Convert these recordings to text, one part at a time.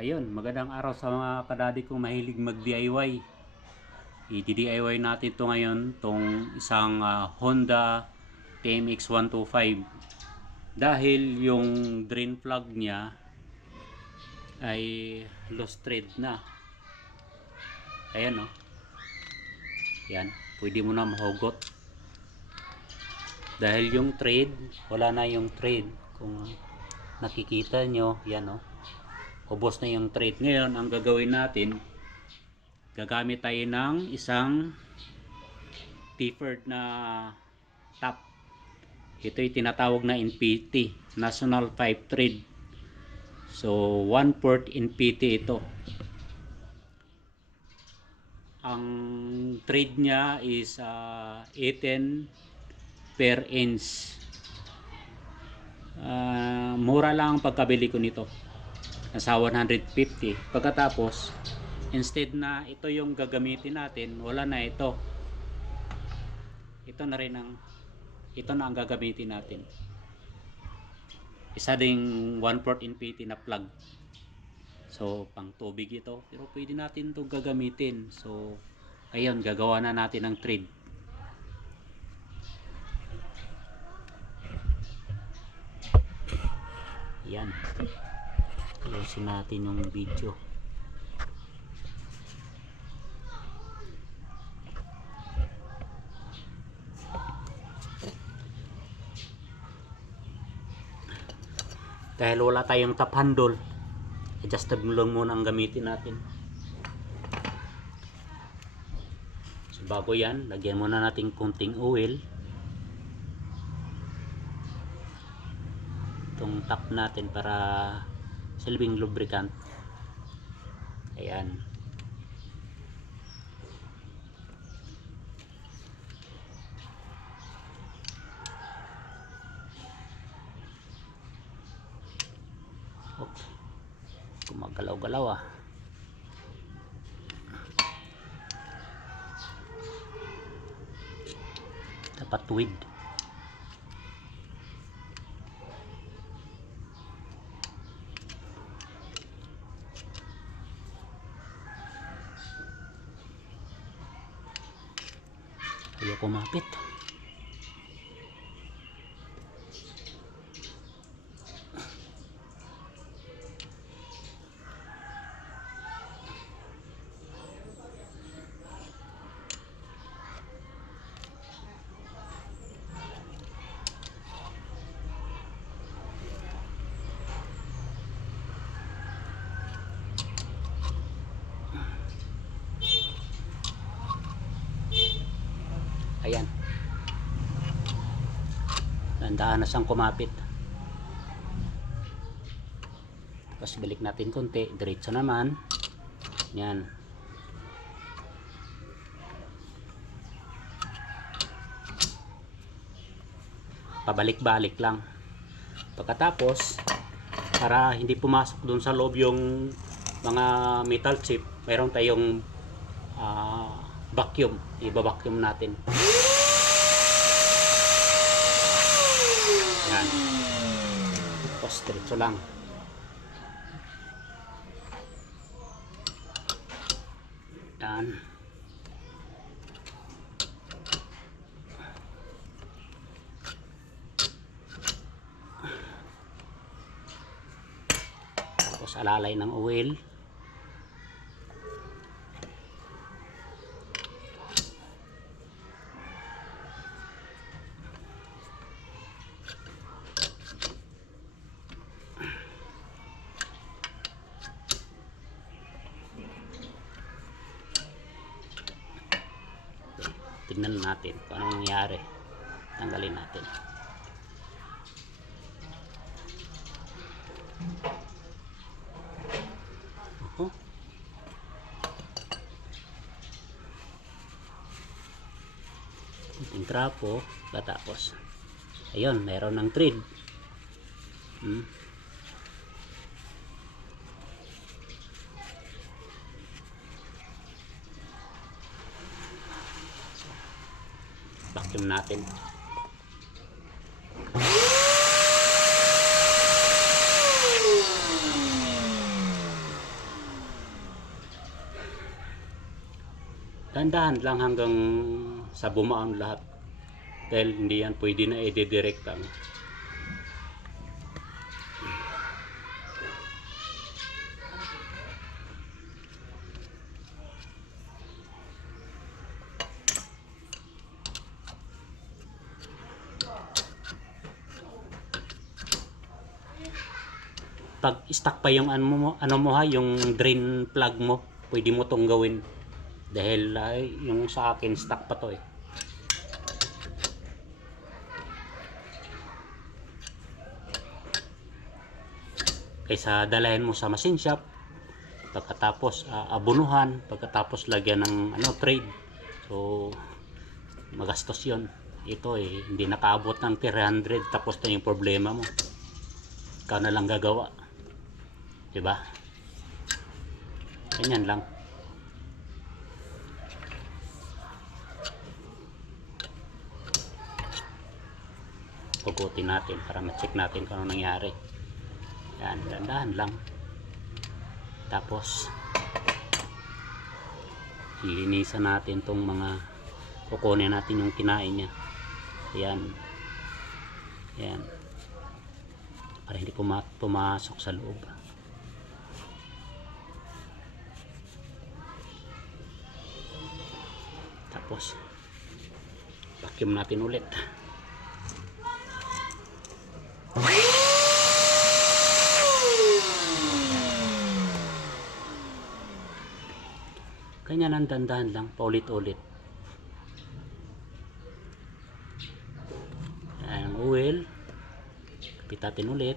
Ayun, magandang araw sa mga kadadi kong mahilig mag-DIY. I-DIY natin to ngayon, tong isang Honda TMX 125. Dahil yung drain plug niya ay lost thread na. Ayan o. Yan, pwede mo na mahugot. Dahil yung thread, wala na yung thread. Kung nakikita nyo, yan o. Ubos na yung thread. Ngayon, ang gagawin natin, gagamit tayo ng isang tapered na top. Ito'y tinatawag na NPT, National 5 Thread. So 1/4 NPT ito. Ang thread niya is 18 per inch. Mura lang ang pagkabili ko nito, nasa 150. Pagkatapos, instead na ito yung gagamitin natin, wala na ito. Ito na ang gagamitin natin. Isa ding 1/4 NPT na plug. So pang tubig ito, pero pwede natin ito gagamitin. So ayun, gagawa na natin ng thread. Yan, ayusin natin yung video. Dahil wala tayong top handle, adjustable lang muna ang gamitin natin. So bago yan, lagyan muna natin konting oil itong top natin para silbing lubricant. Ayan. Okay. Gumagalaw-galaw ah. Dapat tuwid. Ayaw kumapit. Ayan. Nandahan na siyang kumapit. Tapos balik natin konti. Diretso naman. Yan. Pabalik-balik lang. Pagkatapos, para hindi pumasok dun sa loob yung mga metal chip, mayroon tayong vacuum. Iba-vacuum natin. Yan. Tapos diretso lang. Yan. Tapos alalay ng oil. Tignan natin kung anong nangyari. Tanggalin natin. Kunting trapo. Tapos ayun, mayroon ng thread. Vacuum natin. Dahan-dahan lang hanggang sa bumaon lahat. Dahil hindi yan pwede na i-direct ang pag stuck pa yung ano mo ha, yung drain plug mo, pwede mo tong gawin dahil yung sa akin stuck pa to eh. Kaysa dalahin mo sa machine shop, pagkatapos abunuhan, pagkatapos lagyan ng trade, so magastos yon. Ito hindi nakaabot ng 300, tapos na yung problema mo, ikaw na lang gagawa, diba? Ganyan lang. Pugutin natin para ma-check natin kung ano nangyari. Yan, dandahan lang. Tapos linisan natin tong mga, kukunin natin yung kinain niya. Yan. Yan. Para hindi pumasok sa loob. Tapos vacuum natin ulit. Ganyan ang dandahan lang, paulit-ulit. Ang oil, pitatin ulit.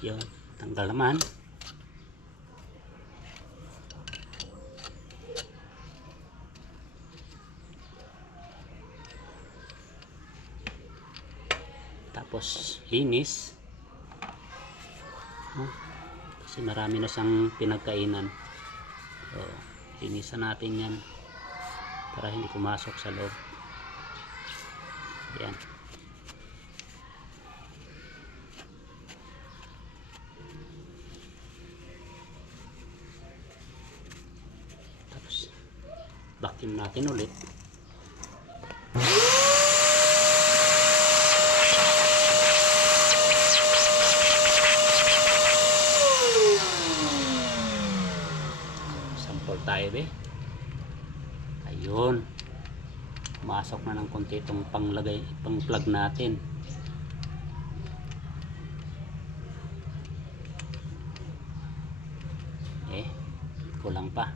Yun, tanggal naman. Tapos linis. Kasi marami na siyang pinagkainan. So, linisan natin yan para hindi pumasok sa loob. Yan. Vacuum natin ulit. Sample tayo be. Ayun. Masok na ng konti itong panglagay, pang plug natin. Kulang pa.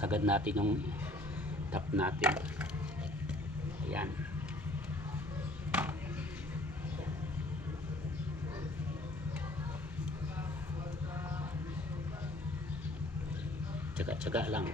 Sagad natin yung tap natin. Ayan. Tsaga-tsaga lang.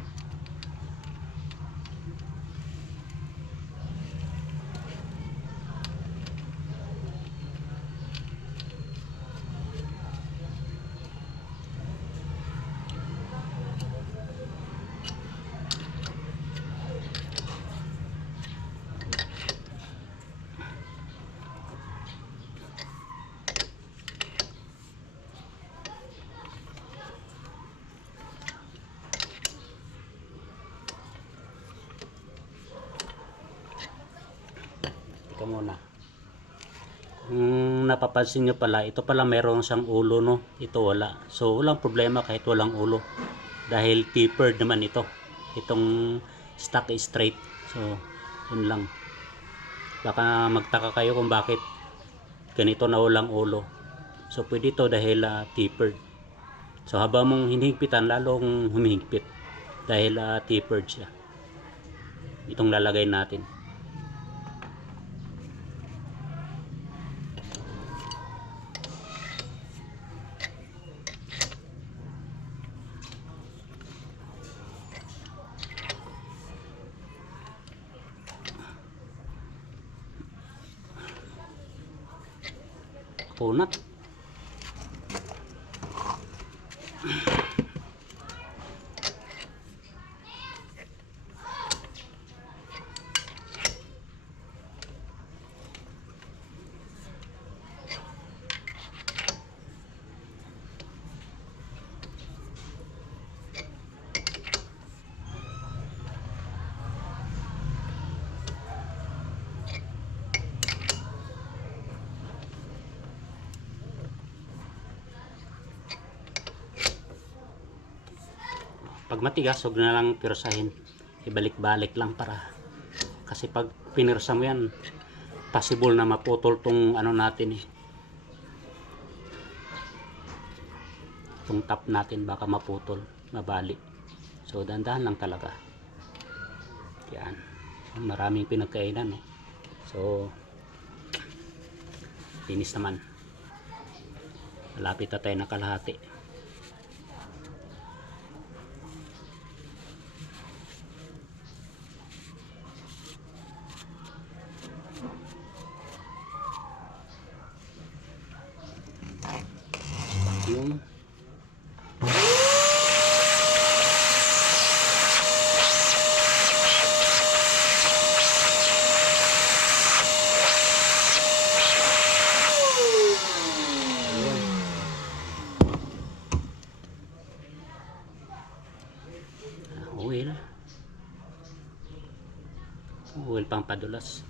Ito muna. Kung napapansin nyo pala, ito pala meron siyang ulo, no? Ito wala. So walang problema kahit walang ulo. Dahil tapered naman ito. Itong stock is straight. So yun lang. Baka magtaka kayo kung bakit ganito na walang ulo. So pwede ito dahil tapered. So habang mong hinihigpitan, lalong humihigpit dahil tapered siya. Itong lalagay natin. Kunat. Pag matigas, huwag na lang pirsahin. Ibalik-balik lang para. Kasi pag pinirsa mo yan, possible na maputol tong ano natin eh. Itong top natin baka maputol, mabali. So dahan-dahan lang talaga. Yan. Maraming pinagkainan eh. So linis naman. Malapit na tayo na kalahati. Yung oil pang padulas.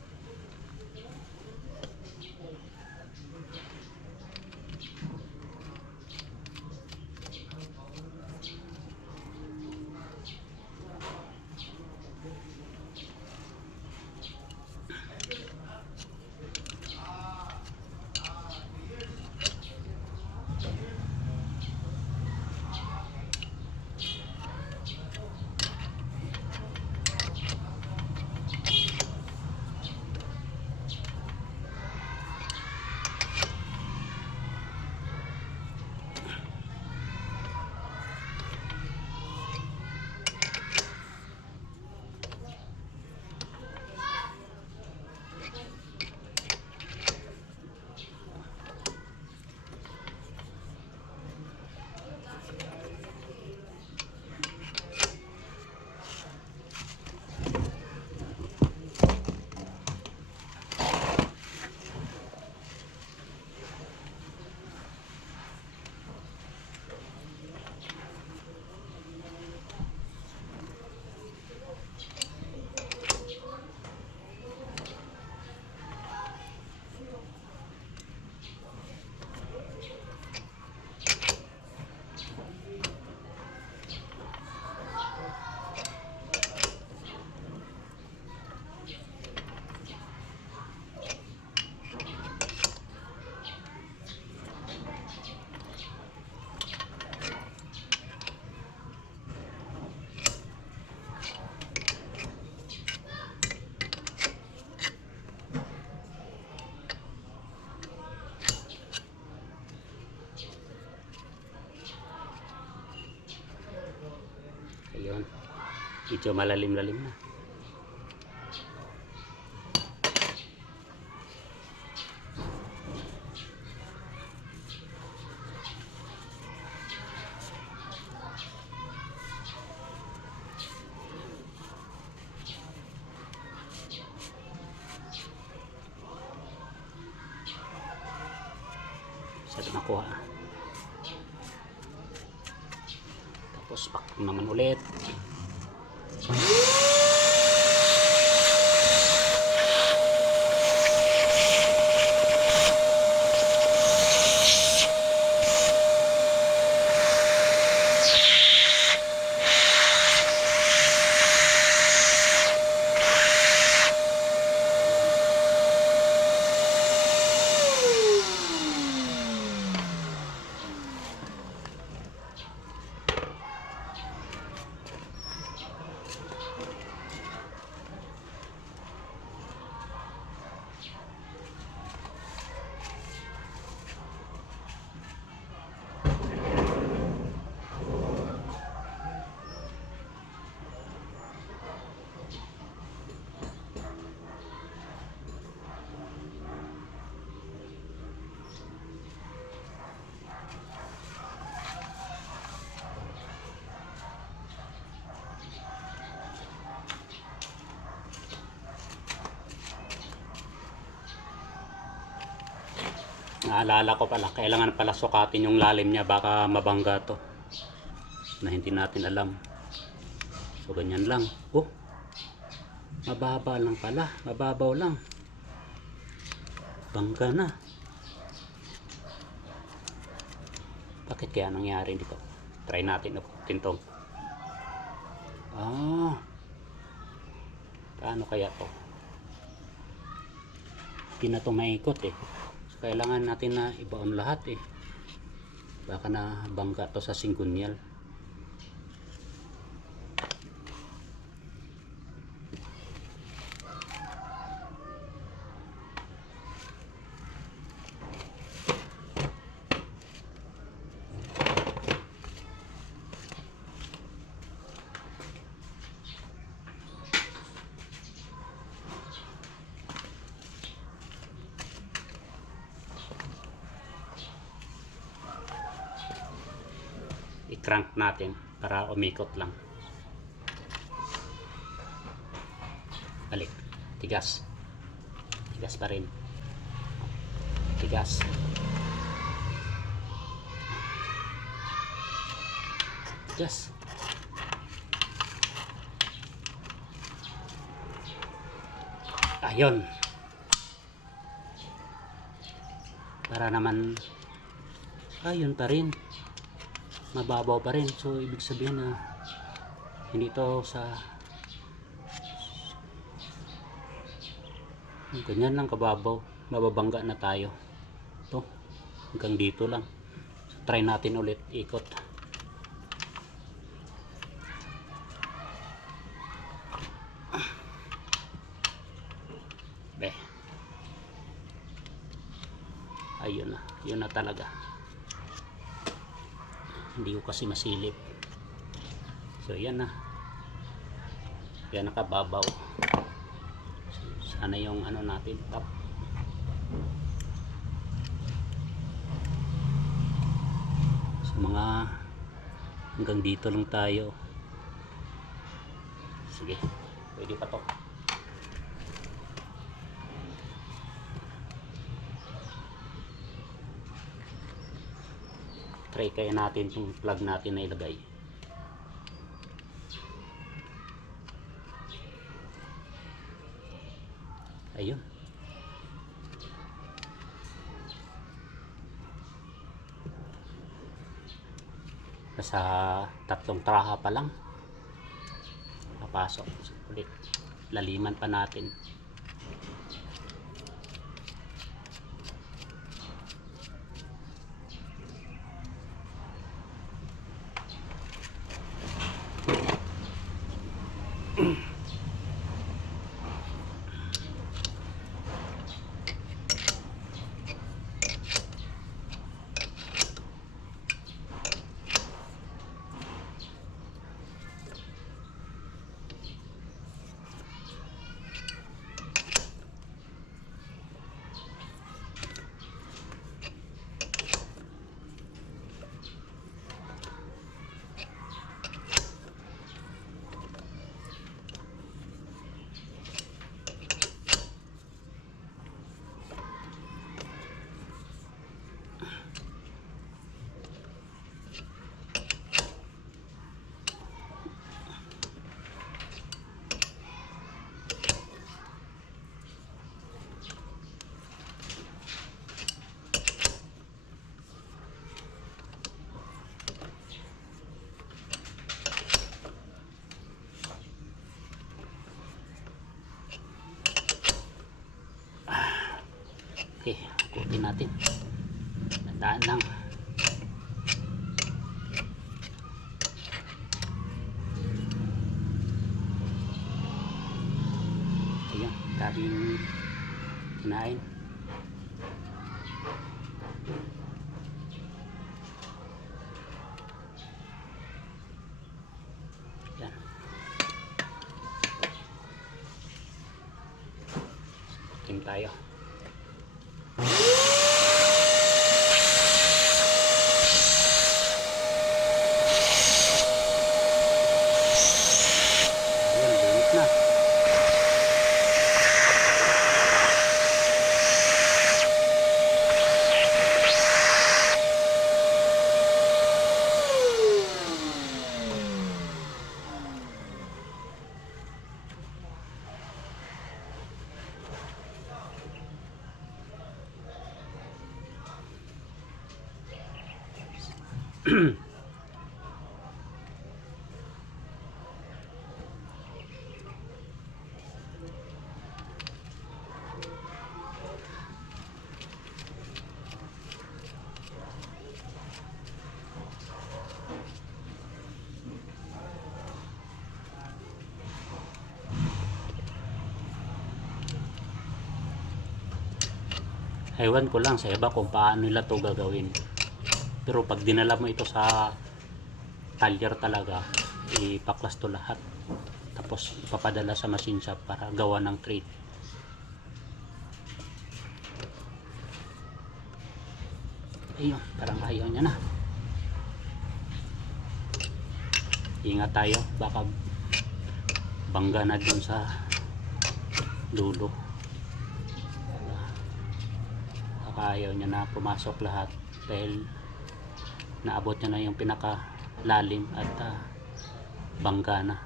Ayun. Medyo malalim-lalim na. Sarap makuha. Tapos pak naman ulit. naalala ko pala, kailangan pala sukatin yung lalim niya, baka mabangga to na hindi natin alam. So ganyan lang. Oh, mababa lang pala, mababaw lang, bangga na. Bakit kaya nangyari dito? Try natin uputin to. Paano kaya to? Hindi na to maikot eh. So, kailangan natin na ibaon lahat eh. Baka na bangga to sa singgunyal. I-crank natin para umikot lang. Balik. Tigas. Tigas pa rin. Tigas. Tigas. Ayun. Para naman ayun pa rin. Mababaw pa rin. So ibig sabihin na hindi to sa ganyan lang kababaw, mababangga na tayo. To hanggang dito lang. So, try natin ulit ikot. Ayun na, yun na talaga. Hindi ko kasi masilip. So yan na. Yan nakababaw. So, sana yung ano natin top. So mga hanggang dito lang tayo. Sige, pwede pa to. Try kaya natin itong plug natin na ilagay. Ayun. Nasa 3 traha pa lang. Papasok. Ulit. Laliman pa natin. Okay, kutin natin. Tandaan lang. Ayan, daming kinain. Ayan. Kutin tayo. Ewan ko lang sa iba kung paano nila to gagawin. Pero pag dinala mo ito sa talyer talaga, ipaklas to lahat. Tapos ipapadala sa machine shop para gawa ng trade. Ayun, parang ayaw niya na. Ingat tayo, baka bangga na dun sa dulo. Ayaw niya na pumasok lahat dahil naabot niya na yung pinaka lalim at bangga na.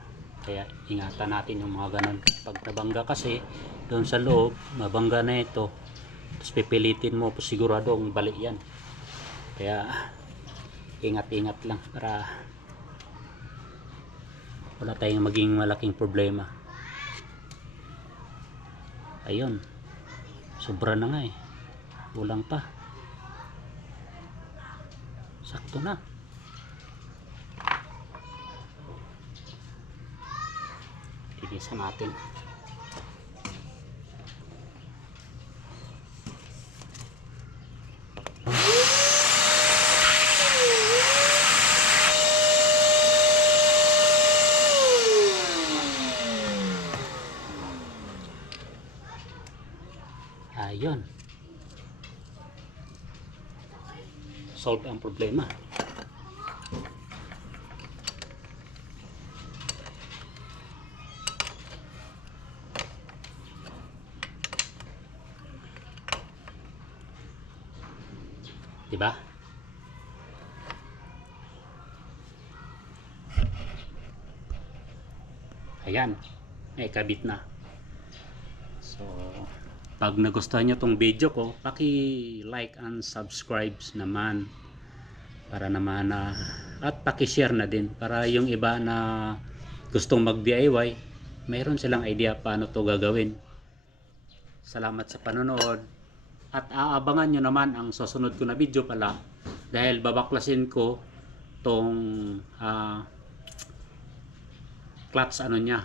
Kaya ingatan natin yung mga ganun. Pag nabangga kasi doon sa loob, mabangga na ito, tapos pipilitin mo, siguradong balik yan. Kaya ingat-ingat lang para wala tayong maging malaking problema. Ayun, sobra na nga eh. Kulang pa. Sakto na. Titisan natin. Ayun. Solve ang problema. Diba? Ayan, may kabit na. So, pag nagustuhan nyo tong video ko, paki-like and subscribe naman para naman at paki-share na din para yung iba na gustong mag-DIY, mayroon silang idea paano to gagawin. Salamat sa panonood at aabangan nyo naman ang susunod ko na video pala dahil babaklasin ko tong clutch ano nya,